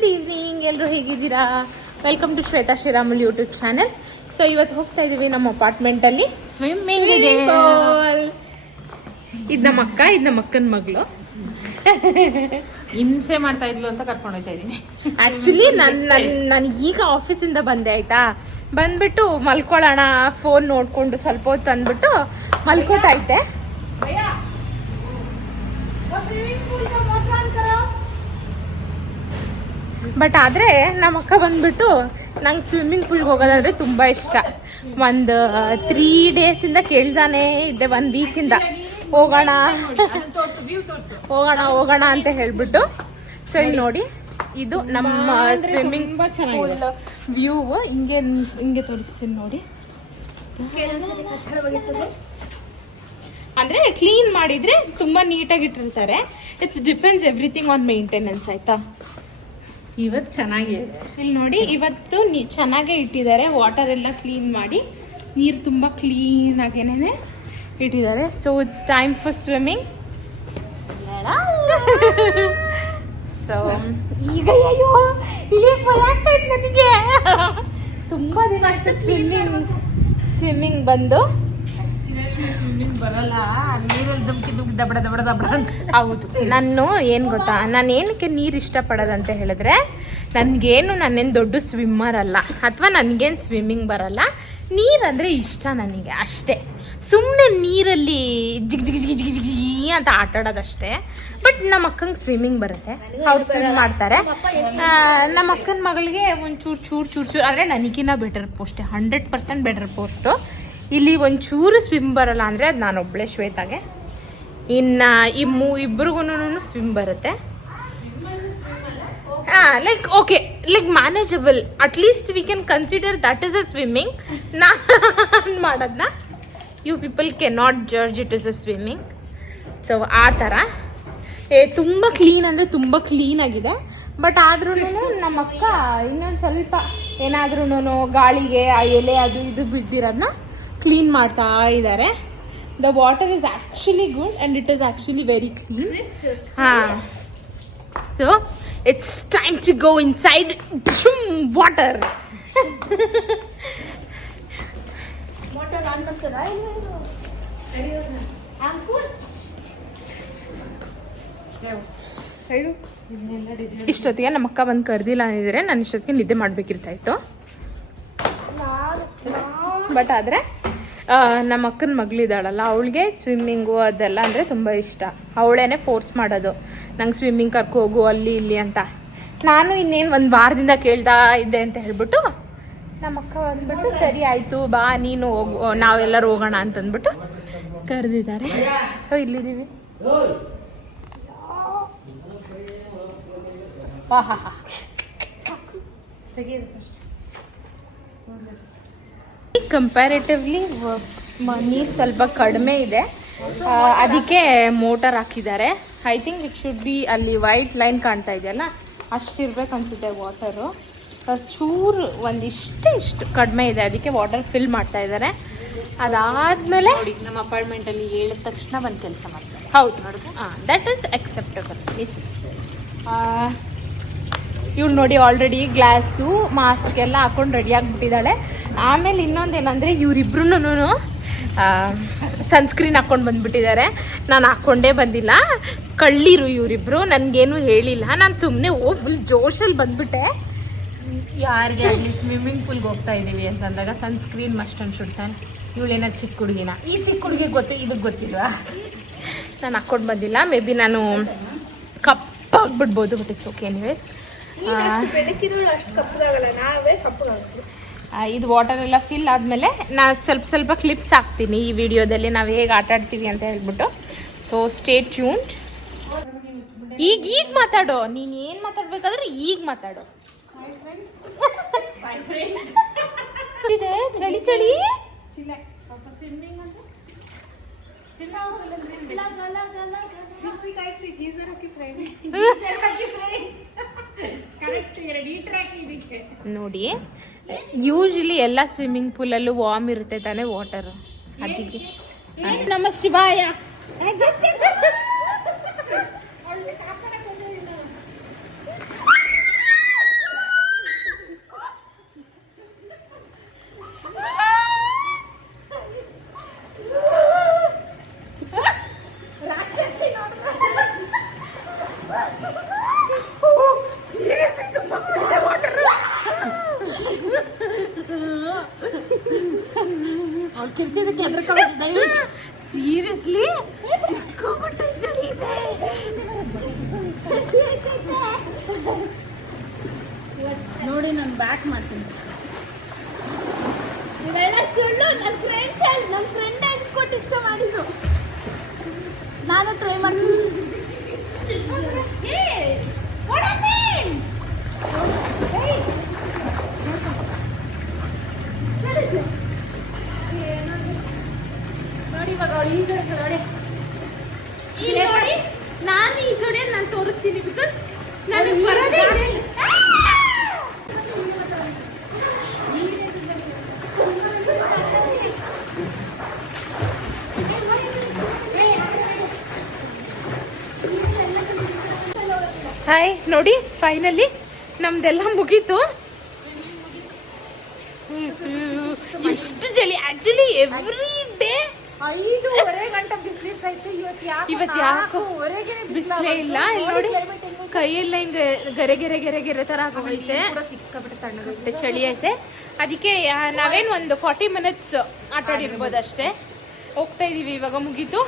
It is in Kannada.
ಗುಡ್ ಈವ್ನಿಂಗ್, ಎಲ್ಲರೂ ಹೇಗಿದ್ದೀರಾ? Welcome to Shweta Sriramulu YouTube channel. So ಇವತ್ತು ಹೋಗ್ತಾ ಇದೀವಿ ನಮ್ಮ ಅಪಾರ್ಟ್ಮೆಂಟಲ್ಲಿ ಸ್ವಿಮ್ಮಿಂಗ್ ಪೂಲ್. ಇದು ನಮ್ಮ ಅಕ್ಕ, ಇದು ನಮ್ಮ ಅಕ್ಕನ ಮಗಳು. ಹಿಂಸೆ ಮಾಡ್ತಾ ಇದ್ಲು ಅಂತ ಕರ್ಕೊಂಡು ಹೋಗ್ತಾ ಇದೀನಿ. ಆಕ್ಚುಲಿ ನಾನು ಈಗ ಆಫೀಸಿಂದ ಬಂದೆ, ಆಯ್ತಾ. ಬಂದ್ಬಿಟ್ಟು ಮಲ್ಕೊಳ್ಳೋಣ, ಫೋನ್ ನೋಡ್ಕೊಂಡು ಸ್ವಲ್ಪ ಹೊತ್ತು ಅಂದ್ಬಿಟ್ಟು ಮಲ್ಕೋತಾ ಇದ್ದೆ. ಬಟ್ ಆದರೆ ನಮ್ಮ ಅಕ್ಕ ಬಂದ್ಬಿಟ್ಟು ನಂಗೆ ಸ್ವಿಮ್ಮಿಂಗ್ ಪೂಲ್ಗೆ ಹೋಗೋದಂದ್ರೆ ತುಂಬ ಇಷ್ಟ. ಒಂದು 3 ಡೇಸಿಂದ ಕೇಳ್ದಾನೆ ಇದ್ದೆ, 1 ವೀಕಿಂದ ಹೋಗೋಣ ಹೋಗೋಣ ಹೋಗೋಣ ಅಂತ ಹೇಳ್ಬಿಟ್ಟು. ಸೊ ಇಲ್ಲಿ ನೋಡಿ, ಇದು ನಮ್ಮ ಸ್ವಿಮ್ಮಿಂಗ್ ಪೂಲ್ ವ್ಯೂ. ಹಿಂಗೆ ತೋರಿಸ್ತೀನಿ ನೋಡಿ. ಅಂದ್ರೆ ಕ್ಲೀನ್ ಮಾಡಿದ್ರೆ ತುಂಬಾ ನೀಟಾಗಿ ಇಟ್ಟಿರ್ತಾರೆ. It's depends everything on maintenance, ಆಯ್ತಾ. ಇವತ್ತು ಚೆನ್ನಾಗಿದೆ. ಇಲ್ಲಿ ನೋಡಿ, ಇವತ್ತು ಚೆನ್ನಾಗೇ ಇಟ್ಟಿದ್ದಾರೆ. ವಾಟರ್ ಎಲ್ಲ ಕ್ಲೀನ್ ಮಾಡಿ, ನೀರು ತುಂಬ ಕ್ಲೀನ್ ಆಗೇನೆ ಇಟ್ಟಿದ್ದಾರೆ. So it's time for swimming. So ಈಗ ಅಯ್ಯೋ ಇಳಿಯಕ್ಕೆ ಭಯ ಆಗ್ತಾ ಇತ್ತು ನನಗೆ. ತುಂಬಾ ದಿನ ಅಷ್ಟು ಸ್ವಿಮ್ಮಿಂಗ್ ಬಂದು. ಸ್ವಿಮ್ಮಿಂಗ್ ಬರಲ್ಲ, ನೀರಲ್ಲಿ ದುಮ್ಕಿ ದಬಡ ದಬಡ ದಬಡ ಅಂತ. ಹೌದು, ನಾನು ಏನು ಗೊತ್ತಾ, ನಾನು ಏನಕ್ಕೆ ನೀರು ಇಷ್ಟಪಡೋದಂತ ಹೇಳಿದ್ರೆ, ನಾನೇನು ದೊಡ್ಡ ಸ್ವಿಮ್ಮರ್ ಅಲ್ಲ, ಅಥವಾ ನನಗೇನು ಸ್ವಿಮ್ಮಿಂಗ್ ಬರಲ್ಲ. ನೀರಂದರೆ ಇಷ್ಟ ನನಗೆ, ಅಷ್ಟೇ. ಸುಮ್ಮನೆ ನೀರಲ್ಲಿ ಜಿಗ್ ಜಿಗ್ ಜಿಗ್ ಜಿಗ್ ಜಿಗಿ ಅಂತ ಆಟ ಆಡೋದಷ್ಟೇ. ಬಟ್ ನಮ್ಮ ಅಕ್ಕಂಗೆ ಸ್ವಿಮ್ಮಿಂಗ್ ಬರುತ್ತೆ, ಅವ್ರು ಸ್ವಿಮ್ ಮಾಡ್ತಾರೆ. ನಮ್ಮ ಅಕ್ಕನ ಮಗಳಿಗೆ ಒಂಚೂರು ಅಂದರೆ ನನಗಿನ್ನ ಬೆಟರ್ ಪೋಸ್ಟೇ, 100% ಬೆಟರ್ ಪೋಸ್ಟು. ಇಲ್ಲಿ ಒಂಚೂರು ಸ್ವಿಮ್ ಬರಲ್ಲ ಅಂದರೆ ಅದು ನಾನೊಬ್ಬಳೇ, ಶ್ವೇತಾಗೆ. ಇನ್ನು ಇಬ್ರಿಗೂ ಸ್ವಿಮ್ ಬರುತ್ತೆ. Like okay, like manageable. At least we can consider that is a swimming. ನಾನು ಮಾಡೋದನ್ನ you people can not judge it is a swimming. So ಆ ಥರ ತುಂಬ ಕ್ಲೀನ್ ಅಂದರೆ ತುಂಬ ಕ್ಲೀನಾಗಿದೆ. ಬಟ್ ಆದ್ರೂ ನಮ್ಮ ಅಕ್ಕ ಇನ್ನೊಂದು ಸ್ವಲ್ಪ ಏನಾದ್ರೂ ಗಾಳಿಗೆ ಆ ಎಲೆ ಅದು ಇದು ಬಿದ್ದಿರೋದನ್ನ ಕ್ಲೀನ್ ಮಾಡ್ತಾ ಇದ್ದಾರೆ. The water is actually good and it is actually very clean. ಹಾಂ, so it's time to go inside water. ಇಷ್ಟೊತ್ತಿಗೆ ನಮ್ಮ ಅಕ್ಕ ಬಂದು ಕರೆದಿಲ್ಲ ಅಂದಿದ್ರೆ ನಾನು ಇಷ್ಟೊತ್ತಿಗೆ ನಿದ್ದೆ ಮಾಡಬೇಕಿರ್ತಾಯಿತ್ತು. ಬಟ್ ಆದರೆ ನಮ್ಮ ಅಕ್ಕನ ಮಗಳಿದ್ದಾಳಲ್ಲ, ಅವಳಿಗೆ ಸ್ವಿಮ್ಮಿಂಗು ಅದೆಲ್ಲ ಅಂದರೆ ತುಂಬ ಇಷ್ಟ. ಅವಳೇನೆ ಫೋರ್ಸ್ ಮಾಡೋದು, ನಂಗೆ ಸ್ವಿಮ್ಮಿಂಗ್ ಕರ್ಕೊ ಹೋಗು ಅಲ್ಲಿ ಇಲ್ಲಿ ಅಂತ. ನಾನು ಇನ್ನೇನು 1 ವಾರದಿಂದ ಕೇಳ್ತಾ ಇದ್ದೆ ಅಂತ ಹೇಳ್ಬಿಟ್ಟು ನಮ್ಮ ಅಕ್ಕ ಬಂದ್ಬಿಟ್ಟು ಸರಿ ಆಯಿತು ಬಾ ನೀನು ಹೋಗು, ನಾವೆಲ್ಲರೂ ಹೋಗೋಣ ಅಂತಂದ್ಬಿಟ್ಟು ಕರೆದಿದ್ದಾರೆ. ಸೊ ಇಲ್ಲಿದ್ದೀವಿ. ವಾ ಹಾ ಹಾ, ಕಂಪ್ಯಾರಿಟಿವ್ಲಿ ನೀರು ಸ್ವಲ್ಪ ಕಡಿಮೆ ಇದೆ, ಅದಕ್ಕೆ ಮೋಟರ್ ಹಾಕಿದ್ದಾರೆ. I think it should be ಅಲ್ಲಿ ವೈಟ್ ಲೈನ್ ಕಾಣ್ತಾ ಇದೆಯಲ್ಲ, ಅಷ್ಟಿರ್ಬೇಕು ಅನ್ಸುತ್ತೆ ವಾಟರು. ಚೂರು ಇಷ್ಟು ಕಡಿಮೆ ಇದೆ, ಅದಕ್ಕೆ ವಾಟರ್ ಫಿಲ್ ಮಾಡ್ತಾ ಇದ್ದಾರೆ. ಅದಾದಮೇಲೆ ನಮ್ಮ ಅಪಾರ್ಟ್ಮೆಂಟಲ್ಲಿ ಹೇಳಿದ ತಕ್ಷಣ ಬಂದು ಕೆಲಸ ಮಾಡ್ತಾರೆ. ಹೌದು, ಹಾಂ, ದಟ್ ಈಸ್ ಅಕ್ಸೆಪ್ಟಬಲ್. ನಿಜ. ಇವಳು ನೋಡಿ ಆಲ್ರೆಡಿ ಗ್ಲಾಸು ಮಾಸ್ಕ್ ಎಲ್ಲ ಹಾಕೊಂಡು ರೆಡಿ ಆಗಿಬಿಟ್ಟಿದ್ದಾಳೆ. ಆಮೇಲೆ ಇನ್ನೊಂದೇನಂದರೆ ಇವರಿಬ್ರು ಸನ್ಸ್ಕ್ರೀನ್ ಹಾಕ್ಕೊಂಡು ಬಂದುಬಿಟ್ಟಿದ್ದಾರೆ. ನಾನು ಹಾಕ್ಕೊಂಡೇ ಬಂದಿಲ್ಲ, ಕಳ್ಳೀರು ಇವರಿಬ್ರು, ನನಗೇನು ಹೇಳಿಲ್ಲ. ನಾನು ಸುಮ್ಮನೆ ಫುಲ್ ಜೋಶಲ್ಲಿ ಬಂದುಬಿಟ್ಟೆ. ಯಾರಿಗೆ ಆಗಲಿ ಸ್ವಿಮ್ಮಿಂಗ್ ಪೂಲ್ಗೆ ಹೋಗ್ತಾ ಇದ್ದೀವಿ ಅಂತಂದಾಗ ಸನ್ಸ್ಕ್ರೀನ್ ಮಸ್ಟ್ ಅಂಡ್ ಶುಡ್ ತಾನೆ. ಇವಳೇನಾದ್ರು ಚಿಕ್ಕ ಹುಡುಗಿನ, ಈ ಚಿಕ್ಕ ಹುಡುಗಿಗೆ ಗೊತ್ತು, ಇದಕ್ಕೆ ಗೊತ್ತಿಲ್ವಾ? ನಾನು ಹಾಕ್ಕೊಂಡು ಬಂದಿಲ್ಲ. ಮೇ ಬಿ ನಾನು ಕಪ್ಪಾಗ್ಬಿಡ್ಬೋದು, ಬಟ್ ಇಟ್ಸ್ ಓಕೆ. ಎನಿವೇಸ್, ಇದು ವಾಟರ್ ಎಲ್ಲ ಫಿಲ್ ಆದಮೇಲೆ ನಾನು ಸ್ವಲ್ಪ ಕ್ಲಿಪ್ಸ್ ಹಾಕ್ತೀನಿ ಈ ವಿಡಿಯೋದಲ್ಲಿ, ನಾವು ಹೇಗೆ ಆಟ ಆಡ್ತೀವಿ ಅಂತ ಹೇಳ್ಬಿಟ್ಟು. So stay tuned. ಈಗ ಮಾತಾಡೋ, ನೀನು ಏನು ಮಾತಾಡ್ಬೇಕಾದ್ರೂ ಈಗ ಮಾತಾಡೋ. ಇದೆ ಚಳಿ ಚಳಿ. ನೋಡಿ, ಯೂಶಲಿ ಎಲ್ಲ ಸ್ವಿಮ್ಮಿಂಗ್ ಪೂಲಲ್ಲೂ ವಾರ್ಮ್ ಇರುತ್ತೆ ತಾನೇ ವಾಟರ್, ಅದಕ್ಕೆ. ನಮ್ಮ ಶಿವಾಯ ಅವ್ರು ಕಿರ್ಚಿದಕ್ಕೆ ಹೆದರ್ಕೊಂಡು ದಯವಿಟ್ಟು ಸೀರಿಯಸ್ಲಿ ಸಿಕ್ಕಾಪಟ್ಟೆ ಚಳಿ ಇದೆ. ನೋಡಿ ನಾನು ಬ್ಯಾಕ್ ಮಾಡ್ತೀನಿ. ಇವೆಲ್ಲ ಸುಳ್ಳು. ನನ್ನ ಫ್ರೆಂಡ್ ಹೇಳ್ಕೊಟ್ಟಿದ್ದ ಮಾಡಿದ್ದು. ನಾನು ಟ್ರೈ ಮಾಡ್ತೀನಿ. ನೋಡಿ ಇವಾಗ ಅವಳು ಈ ಜೋಡಿ ನೋಡಿ ಇಲ್ಲಿ ನೋಡಿ, ನಾನು ಈ ಜೋಡಿ ನಾನು ತೋರಿಸ್ತೀನಿ ಬಿಕಾಸ್ ನನಗೆ ಬರೋದೇ ಇದೆ. ಹಾಯ್ ನೋಡಿ, ಫೈನಲಿ ನಮ್ದೆಲ್ಲ ಮುಗೀತು. ಎಷ್ಟು ಚಳಿ ಆಕ್ಚುಲಿ ಎವ್ರಿ ಡೇ 5:30 ಗಂಟೆ ಬಿಸಿಲಿರ್ತೈತೆ. ಇವತ್ತು ಯಾಕೋ ಬಿಸಿಲೇ ಇಲ್ಲ. ಇಲ್ಲಿ ನೋಡಿ ಕೈಯೆಲ್ಲ ಹಿಂಗೆ ಗೆರೆ ಗೆರೆ ಗೆರೆ ಗೆರೆ ತರ ಆಗೋಗೈತೆ. ಸಿಕ್ಕಾಬಿಟ್ಟು ತಣ್ಣಗೆ. ಮತ್ತೆ ಚಳಿ ಐತೆ. ಅದಕ್ಕೆ ನಾವೇನು ಒಂದು 40 ಮಿನಿಟ್ಸ್ ಆಟಾಡಿರ್ಬೋದು ಅಷ್ಟೇ. ಹೋಗ್ತಾ ಇದೀವಿ, ಇವಾಗ ಮುಗೀತು.